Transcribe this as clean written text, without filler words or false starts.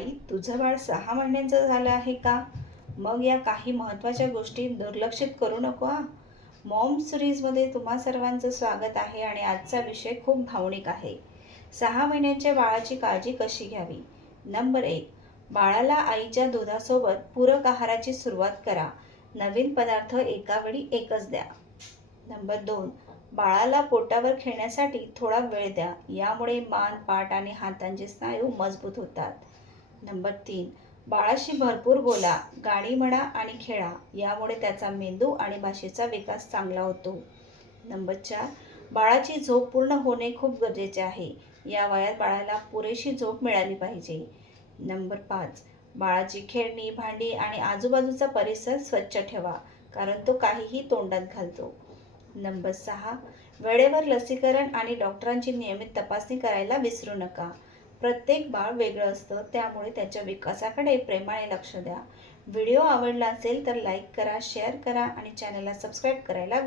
आई, तुझं बाळ 6 महिन्यांचं झालं आहे का? मग या काही महत्त्वाच्या गोष्टी दुर्लक्षित करू नको हां. मॉम सिरीजमध्ये तुम्हा सर्वांचं स्वागत आहे आणि आजचा विषय खूप भावनिक आहे. 6 महिन्यांच्या बाळाची काळजी कशी घ्यावी? नंबर 1. बाळाला आईच्या दुधासोबत पूरक आहाराची सुरुवात करा. नवीन पदार्थ एका वेळी एकच द्या. नंबर 2. बाळाला पोटावर खेळण्यासाठी थोडा वेळ द्या. यामुळे मान, पाठ आणि हातांचे स्नायू मजबूत होतात. नंबर 3. बाळाशी भरपूर बोला, गाणी म्हणा आणि खेळा. यामुळे त्याचा मेंदू आणि भाषेचा विकास चांगला होतो. नंबर 4. बाळाची झोप पूर्ण होणे खूप गरजेचे आहे. या वयात बाळाला पुरेशी झोप मिळाली पाहिजे. नंबर 5. बाळाची खेळणी, भांडी आणि आजूबाजूचा परिसर स्वच्छ ठेवा, कारण तो काहीही तोंडात घालतो. नंबर 6. वेळेवर लसीकरण आणि डॉक्टरांची नियमित तपासणी करायला विसरू नका. प्रत्येक बाळ वेगळं असतं, त्यामुळे त्याच्या विकासाकडे प्रेमाने लक्ष द्या. व्हिडिओ आवडला असेल तर लाईक करा, शेअर करा आणि चॅनलला सबस्क्राईब करायला